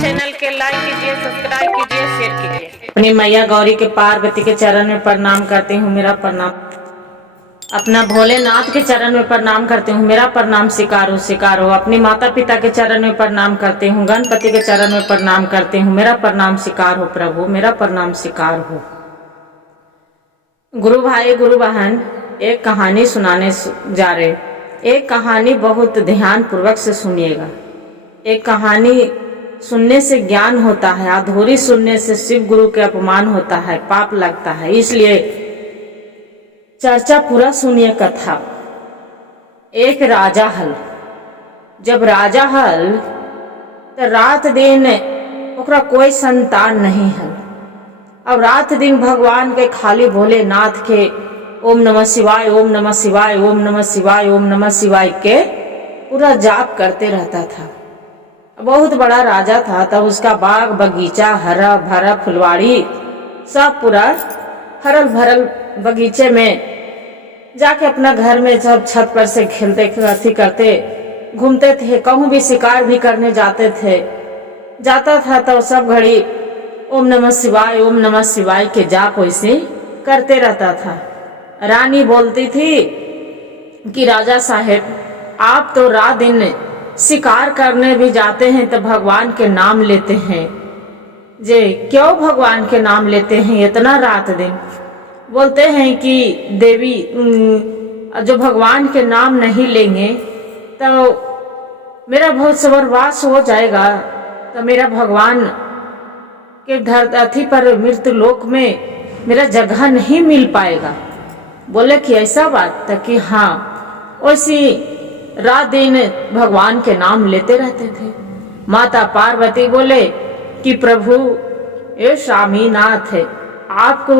Channel के like कीजिए, subscribe कीजिए, शेयर कीजिए। अपनी मैया गौरी के पार्वती के चरण में प्रणाम करती हूँ, मेरा प्रणाम। अपना भोलेनाथ के चरण में प्रणाम करती हूँ, मेरा प्रणाम स्वीकार हो। अपनी माता पिता के चरण में प्रणाम करती हूँ, गणपति के चरण में प्रणाम करती हूँ, मेरा प्रणाम स्वीकार हो प्रभु, मेरा प्रणाम स्वीकार हो। गुरु भाई गुरु बहन, एक कहानी सुनाने जा रहे। एक कहानी बहुत ध्यान पूर्वक से सुनिएगा। एक कहानी सुनने से ज्ञान होता है, अधूरी सुनने से शिव गुरु के अपमान होता है, पाप लगता है, इसलिए चर्चा पूरा सुनिए कथा। एक राजा हल। जब राजा हल तो रात दिन ओकरा कोई संतान नहीं हल। अब रात दिन भगवान के खाली भोलेनाथ के ओम नमः शिवाय, ओम नमः शिवाय, ओम नमः शिवाय, ओम नमः शिवाय के पूरा जाप करते रहता था। बहुत बड़ा राजा था, तब उसका बाग बगीचा हरा भरा, फुलवाड़ी सब पूरा हरल भरल बगीचे में जाके अपना घर में सब छत पर से खेलते अथी करते घूमते थे। कहूँ भी शिकार भी करने जाते थे, जाता था तो सब घड़ी ओम नमः शिवाय, ओम नमः शिवाय के जाप वैसे करते रहता था। रानी बोलती थी कि राजा साहेब, आप तो रात दिन शिकार करने भी जाते हैं तो भगवान के नाम लेते हैं, जे क्यों भगवान के नाम लेते हैं इतना रात दिन? बोलते हैं कि देवी, जो भगवान के नाम नहीं लेंगे तो मेरा बहुत स्वर्गवास हो जाएगा, तो मेरा भगवान के धरती पर मृत्यु लोक में मेरा जगह नहीं मिल पाएगा। बोले कि ऐसा बात? तो कि हाँ, वैसी रात दिन भगवान के नाम लेते रहते थे। माता पार्वती बोले कि प्रभु ये स्वामीनाथ है, आपको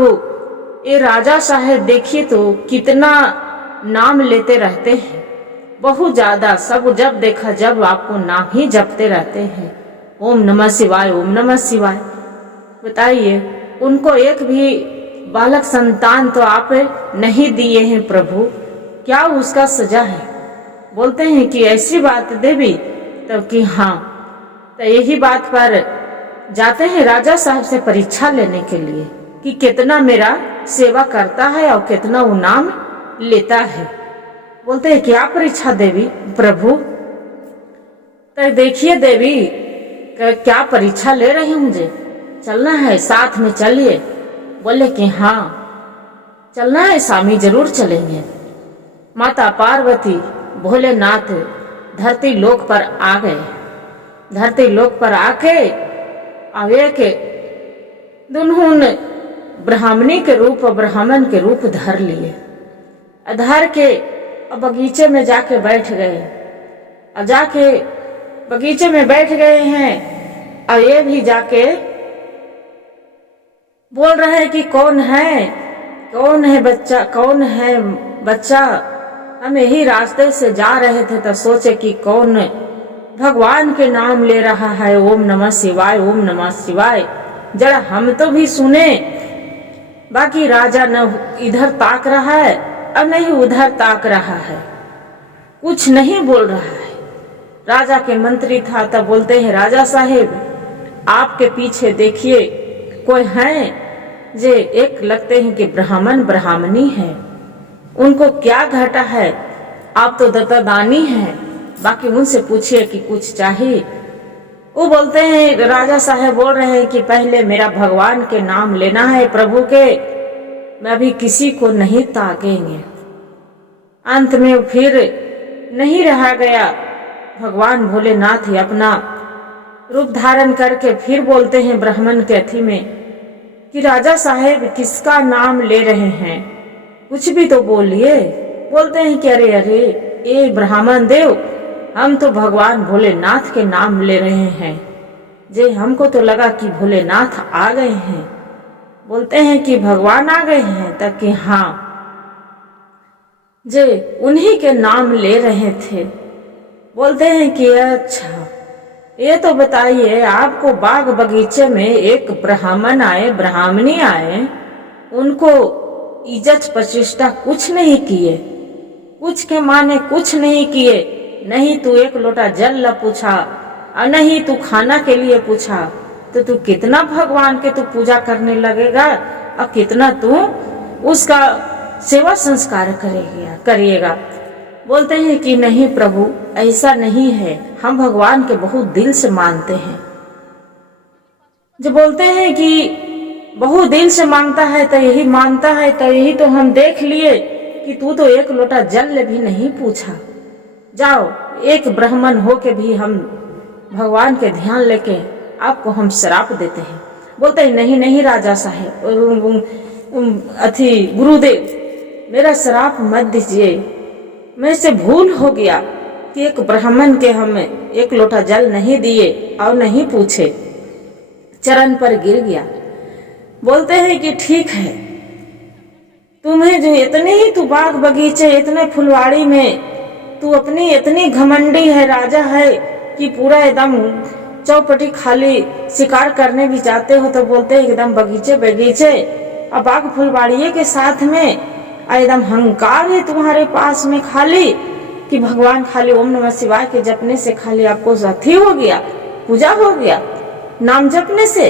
ये राजा साहेब देखिए तो कितना नाम लेते रहते हैं, बहुत ज्यादा। सब जब देखा जब आपको नाम ही जपते रहते हैं, ओम नमः शिवाय, ओम नमः शिवाय। बताइए, उनको एक भी बालक संतान तो आप नहीं दिए हैं प्रभु, क्या उसका सजा है? बोलते हैं कि ऐसी बात देवी? तब कि हाँ। तो यही बात पर जाते हैं राजा साहब से परीक्षा लेने के लिए कि कितना मेरा सेवा करता है और कितना वो नाम लेता है। बोलते हैं क्या परीक्षा देवी प्रभु? तो देखिए देवी, क्या परीक्षा ले रही हूँ, मुझे चलना है, साथ में चलिए। बोले कि हाँ चलना है स्वामी, जरूर चलेंगे। माता पार्वती भोलेनाथ धरती लोक पर आ गए। धरती लोक पर आके आवे के दुन्हों ब्राह्मणी के रूप, ब्राह्मण के रूप धर लिए। धर के बगीचे में जाके बैठ गए। और जाके बगीचे में बैठ गए हैं और ये भी जाके बोल रहे हैं कि कौन है, कौन है बच्चा, कौन है बच्चा? हम यही रास्ते से जा रहे थे तो सोचे कि कौन भगवान के नाम ले रहा है, ओम नमः शिवाय, ओम नमः शिवाय। जरा हम तो भी सुने। बाकी राजा न इधर ताक रहा है और नहीं उधर ताक रहा है, कुछ नहीं बोल रहा है। राजा के मंत्री था तब बोलते हैं, राजा साहेब आपके पीछे देखिए कोई है जे एक लगते हैं कि ब्राह्मण ब्राह्मणी है, उनको क्या घटा है? आप तो दत्तादानी हैं, बाकी उनसे पूछिए कि कुछ चाहिए। वो बोलते हैं, राजा साहब बोल रहे हैं कि पहले मेरा भगवान के नाम लेना है प्रभु के, मैं अभी किसी को नहीं ताकेंगे। अंत में फिर नहीं रहा गया, भगवान भोलेनाथ ही अपना रूप धारण करके फिर बोलते हैं ब्राह्मण के अथी में कि राजा साहेब किसका नाम ले रहे हैं, कुछ भी तो बोलिए। बोलते हैं कि अरे अरे ये ब्राह्मण देव, हम तो भगवान भोलेनाथ के नाम ले रहे हैं, जे हमको तो लगा कि भोलेनाथ आ गए हैं। बोलते हैं कि भगवान आ गए हैं? तब कि हाँ, जे उन्हीं के नाम ले रहे थे। बोलते हैं कि अच्छा ये तो बताइए, आपको बाग बगीचे में एक ब्राह्मण आए, ब्राह्मणी आए, उनको इज्जत प्रतिष्ठा कुछ नहीं किए, कुछ के माने कुछ नहीं किए, नहीं तू एक लोटा जल ला पूछा, और नहीं तू खाना के लिए पूछा तो तू कितना भगवान के तू पूजा करने लगेगा और कितना तू उसका सेवा संस्कार करिएगा। बोलते हैं कि नहीं प्रभु, ऐसा नहीं है, हम भगवान के बहुत दिल से मानते हैं। जो बोलते हैं कि बहुत दिल से मांगता है तो यही मानता है, तो यही तो हम देख लिए कि तू तो एक लोटा जल भी नहीं पूछा। जाओ, एक ब्राह्मण हो के भी हम भगवान के ध्यान लेके आपको हम श्राप देते हैं। बोलते हैं नहीं नहीं राजा साहेब, गुरुदेव, मेरा श्राप मत दीजिए, मेरे से भूल हो गया कि एक ब्राह्मण के हम एक लोटा जल नहीं दिए और नहीं पूछे, चरण पर गिर गया। बोलते हैं कि ठीक है, तुम्हें जो इतने ही तू बाग बगीचे, इतने फुलवाड़ी में तू अपनी इतनी घमंडी है, राजा है कि पूरा एकदम चौपटी खाली शिकार करने भी जाते हो तो बोलते हैं एकदम बगीचे बगीचे और बाग फुलवाड़िए के साथ में एकदम हंकार है तुम्हारे पास में खाली कि भगवान खाली ओम नमः शिवाय के जपने से खाली आपको अथी हो गया, पूजा हो गया, नाम जपने से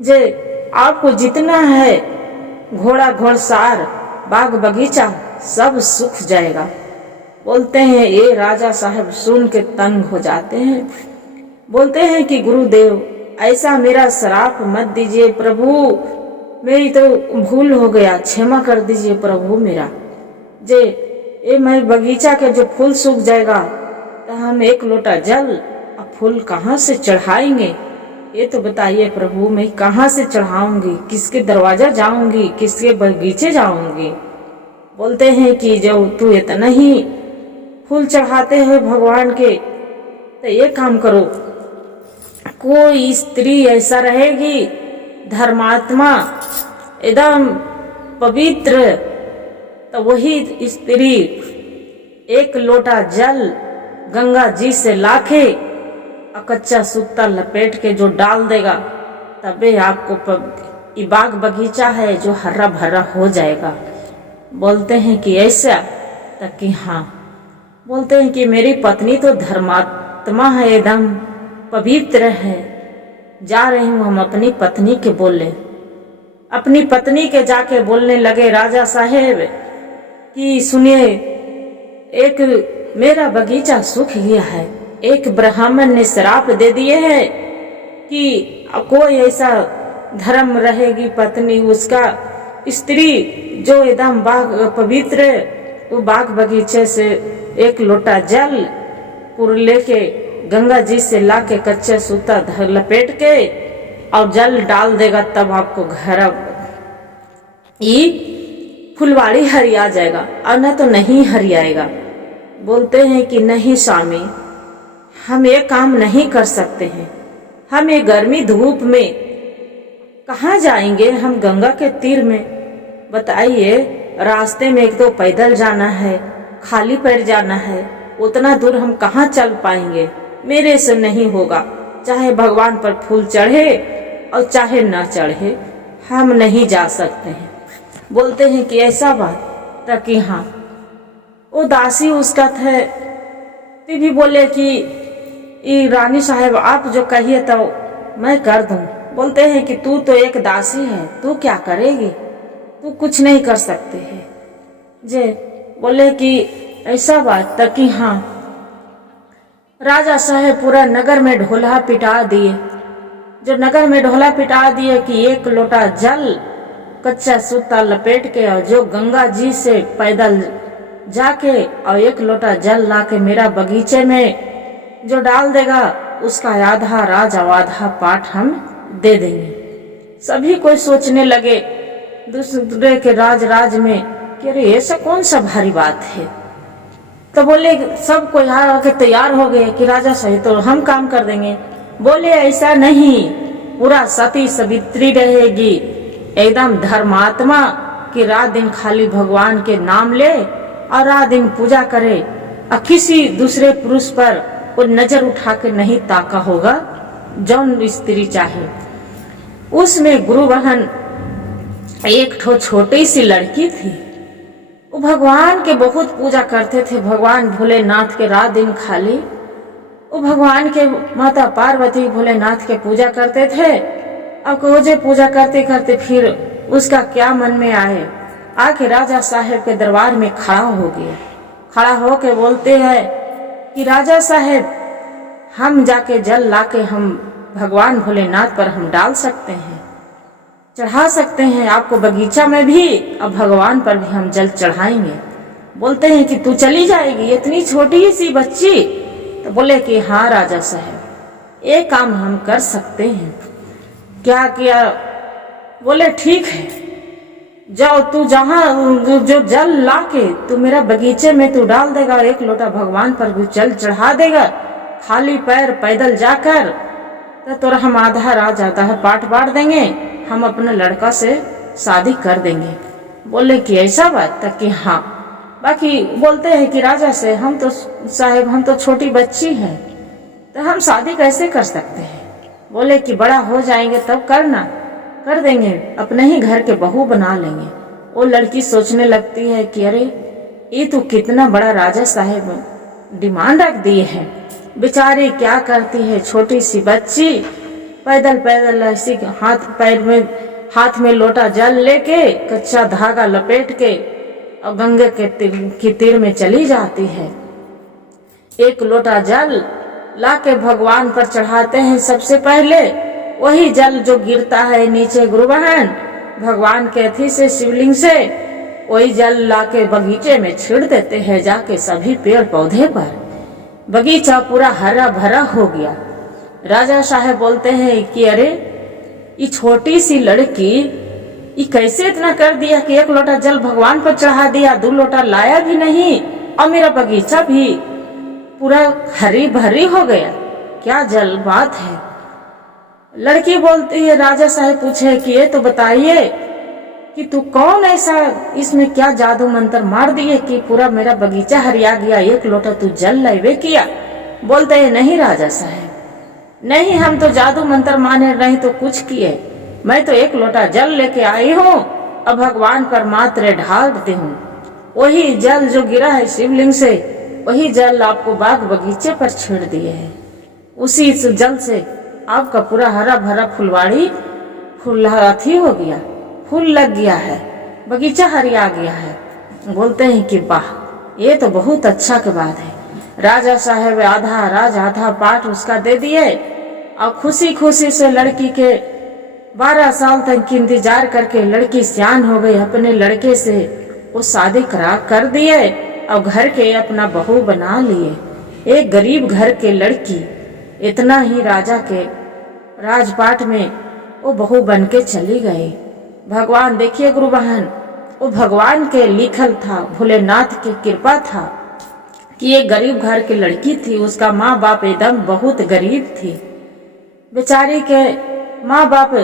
जे आपको जितना है घोड़ा घोड़सार बाग बगीचा सब सूख जाएगा। बोलते हैं ये राजा साहब सुन के तंग हो जाते हैं। बोलते हैं कि गुरुदेव, ऐसा मेरा श्राप मत दीजिए प्रभु, मेरी तो भूल हो गया, क्षमा कर दीजिए प्रभु मेरा। जे ये मैं बगीचा के जो फूल सूख जाएगा तो हम एक लोटा जल और फूल कहाँ से चढ़ाएंगे, ये तो बताइए प्रभु, मैं कहाँ से चढ़ाऊंगी, किसके दरवाजा जाऊंगी, किसके बगीचे जाऊंगी। बोलते हैं कि जो तू इतना ही फूल चढ़ाते हो भगवान के, तो ये काम करो, कोई स्त्री ऐसा रहेगी धर्मात्मा एकदम पवित्र, तो वही स्त्री एक लोटा जल गंगा जी से लाके और कच्चा सूता लपेट के जो डाल देगा, तबे आपको बाग बगीचा है जो हरा भरा हो जाएगा। बोलते हैं कि ऐसा, तक कि हाँ। बोलते हैं कि मेरी पत्नी तो धर्मात्मा है, एकदम पवित्र है। जा रही हूँ हम अपनी पत्नी के बोले, अपनी पत्नी के जाके बोलने लगे राजा साहेब कि सुनिए, एक मेरा बगीचा सूख गया है, एक ब्राह्मण ने श्राप दे दिए है कि कोई ऐसा धर्म रहेगी पत्नी उसका, स्त्री जो एकदम बाग पवित्र, वो बाग बगीचे से एक लोटा जल पूरे लेके गंगा जी से लाके कच्चे सूता लपेट के और जल डाल देगा, तब आपको घर ये फुलवाड़ी हरिया जाएगा, और न तो नहीं हरियाएगा। बोलते हैं कि नहीं स्वामी, हम ये काम नहीं कर सकते हैं, हम ये गर्मी धूप में कहाँ जाएंगे, हम गंगा के तीर में, बताइए रास्ते में एक तो पैदल जाना है, खाली पैर जाना है, उतना दूर हम कहाँ चल पाएंगे, मेरे से नहीं होगा, चाहे भगवान पर फूल चढ़े और चाहे न चढ़े, हम नहीं जा सकते हैं। बोलते हैं कि ऐसा बात, ताकि हाँ वो दासी उसका थे, ती भी बोले कि रानी साहब आप जो कहिए तो मैं कर दूं। बोलते हैं कि तू तो एक दासी है, तू क्या करेगी, तू कुछ नहीं कर सकते है। जे बोले कि ऐसा बात, ताकि हाँ राजा साहब पूरा नगर में ढोला पिटा दिए, जो नगर में ढोला पिटा दिए कि एक लोटा जल कच्चा सूता लपेट के और जो गंगा जी से पैदल जाके और एक लोटा जल लाके मेरा बगीचे में जो डाल देगा, उसका आधा राज और आधा पाठ हम दे देंगे। सभी कोई सोचने लगे दूसरे के राज में कि अरे ऐसा कौन सा भारी बात है। तो बोले सब कोई आके तैयार हो गए कि राजा सही तो हम काम कर देंगे। बोले ऐसा नहीं, पूरा सती सावित्री रहेगी, एकदम धर्मात्मा कि रात दिन खाली भगवान के नाम ले और रात दिन पूजा करे और किसी दूसरे पुरुष पर वो नजर उठा के नहीं ताका होगा, जौन स्त्री चाहे। उसमें गुरु बहन एक ठो छोटी सी लड़की थी, वो भगवान के बहुत पूजा करते थे, भगवान भोलेनाथ के रात दिन खाली वो भगवान के माता पार्वती भोलेनाथ के पूजा करते थे। अब रोजे पूजा करते करते फिर उसका क्या मन में आए, आके राजा साहेब के दरबार में खड़ा हो गया। खड़ा होके बोलते हैं कि राजा साहेब, हम जाके जल लाके हम भगवान भोलेनाथ पर हम डाल सकते हैं, चढ़ा सकते हैं, आपको बगीचा में भी अब भगवान पर भी हम जल चढ़ाएंगे। बोलते हैं कि तू चली जाएगी, इतनी छोटी सी बच्ची? तो बोले कि हाँ राजा साहब, एक काम हम कर सकते हैं। क्या किया? बोले ठीक है, जाओ तू जहाँ जो जल लाके तू मेरा बगीचे में तू डाल देगा, एक लोटा भगवान पर भी जल चढ़ा देगा, खाली पैर पैदल जाकर, तो तोरा हम आधा राज आधा पाठ बांट देंगे, हम अपने लड़का से शादी कर देंगे। बोले कि ऐसा बात? तक कि हाँ। बाकी बोलते हैं कि राजा से, हम तो साहेब हम तो छोटी बच्ची हैं, तो हम शादी कैसे कर सकते हैं? बोले कि बड़ा हो जाएंगे तब करना, कर देंगे, अपने ही घर के बहू बना लेंगे। वो लड़की सोचने लगती है कि अरे ये तो कितना बड़ा राजा साहेब डिमांड रख दिए हैं। बेचारी क्या करती है, छोटी सी बच्ची पैदल पैदल ऐसी हाथ में लोटा जल लेके कच्चा धागा लपेट के और गंगे के तीर में चली जाती है। एक लोटा जल लाके भगवान पर चढ़ाते हैं। सबसे पहले वही जल जो गिरता है नीचे गुरु बहन भगवान के अथी से, शिवलिंग से, वही जल लाके बगीचे में छिड़ देते हैं जाके सभी पेड़ पौधे पर। बगीचा पूरा हरा भरा हो गया। राजा साहब बोलते हैं कि अरे ये छोटी सी लड़की ये कैसे इतना कर दिया कि एक लोटा जल भगवान पर चढ़ा दिया, 2 लोटा लाया भी नहीं, और मेरा बगीचा भी पूरा हरी भरी हो गया, क्या जल बात है? लड़की बोलती है, राजा साहब पूछे कि ये तो बताइए कि तू कौन ऐसा, इसमें क्या जादू मंत्र मार दिए कि पूरा मेरा बगीचा हरिया गया, एक लोटा तू जल लेवे किया? बोलते हैं नहीं राजा साहब, नहीं, हम तो जादू मंत्र माने नहीं तो कुछ किए, मैं तो एक लोटा जल लेके आई हूँ, अब भगवान पर मात्र ढाल देती हूँ। वही जल जो गिरा है शिवलिंग से, वही जल आपको बाग बगीचे पर छेड़ दिए है। उसी जल से आपका पूरा हरा भरा फुलवाड़ी अथी हो गया, फूल लग गया है, बगीचा हरिया गया है। बोलते हैं कि वाह, ये तो बहुत अच्छा के बात है। राजा साहब आधा राज आधा पाठ उसका दे दिए और खुशी खुशी से लड़की के 12 साल तक की इंतजार करके लड़की सियान हो गई, अपने लड़के से वो शादी कर दिए और घर के अपना बहू बना लिए। एक गरीब घर के लड़की इतना ही राजा के राजपाट में वो बहू बन के चली गई। भगवान देखिए गुरु बहन, वो भगवान के लिखल था, भोलेनाथ की कृपा था कि ये गरीब घर की लड़की थी, उसका माँ बाप एकदम बहुत गरीब थी। बेचारी के माँ बाप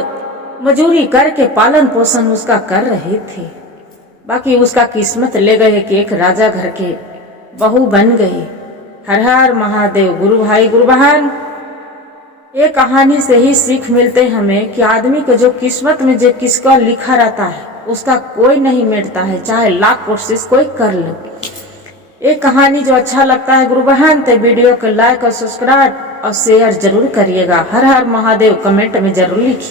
मजूरी करके पालन पोषण उसका कर रही थी। बाकी उसका किस्मत ले गए कि एक राजा घर के बहू बन गई। हर हर महादेव। गुरु भाई गुरु बहन, ये कहानी से ही सीख मिलते हमें कि आदमी के जो किस्मत में जो किसका लिखा रहता है उसका कोई नहीं मिटता है, चाहे लाख कोशिश कोई कर ले। एक कहानी जो अच्छा लगता है गुरु बहन तो वीडियो को लाइक और सब्सक्राइब और शेयर जरूर करिएगा। हर हर महादेव कमेंट में जरूर लिखिए।